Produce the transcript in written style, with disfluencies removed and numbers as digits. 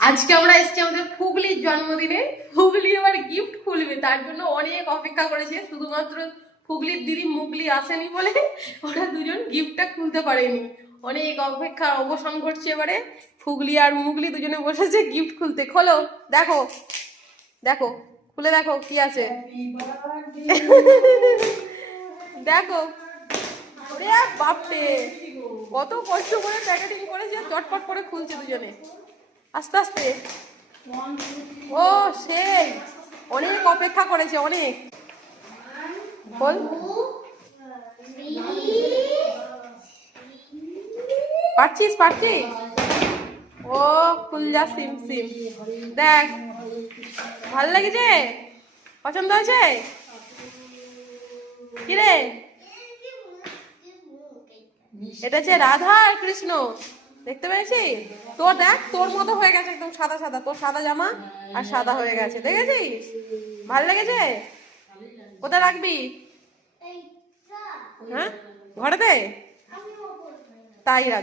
আজকে আমরা এসেছি আমাদের ফুগলির জন্মদিনে। ফুগলি এবার গিফট খুলবে, তার জন্য অনেক অপেক্ষা করেছে। শুধুমাত্র ফুগলির দিদি মুগলি আসেনি বলে ওরা দুজন গিফটটা খুলতে পারেনি। অনেক অপেক্ষার অবসান ঘটছে। এবারে ফুগলি আর মুগলি দুজনে বসেছে গিফট খুলতে। খোলো, দেখো দেখো, খুলে দেখো কি আছে। দেখো, ওরে বাপরে, কত কষ্ট করে প্যাকেটিং করেছে, চটপট করে খুলছে দুজনে আস্তে আস্তে। ও সেই অনেক অপেক্ষা করেছে, অনেক। বল, পারছিস পারছিস। ও খুল যা সিম সিম, দেখ ভাল লেগেছে, পছন্দ হয়েছে কিরে? এটা হচ্ছে রাধা আর কৃষ্ণ, দেখতে পেয়েছিস? তোর দেখ, তোর মতো হয়ে গেছে একদম সাদা সাদা, তোর সাদা জামা আর সাদা হয়ে গেছে, দেখেছিস? ভাল লেগেছে? কোথায় রাখবি? হ্যাঁ, ঘরেতে? তাই রাখ।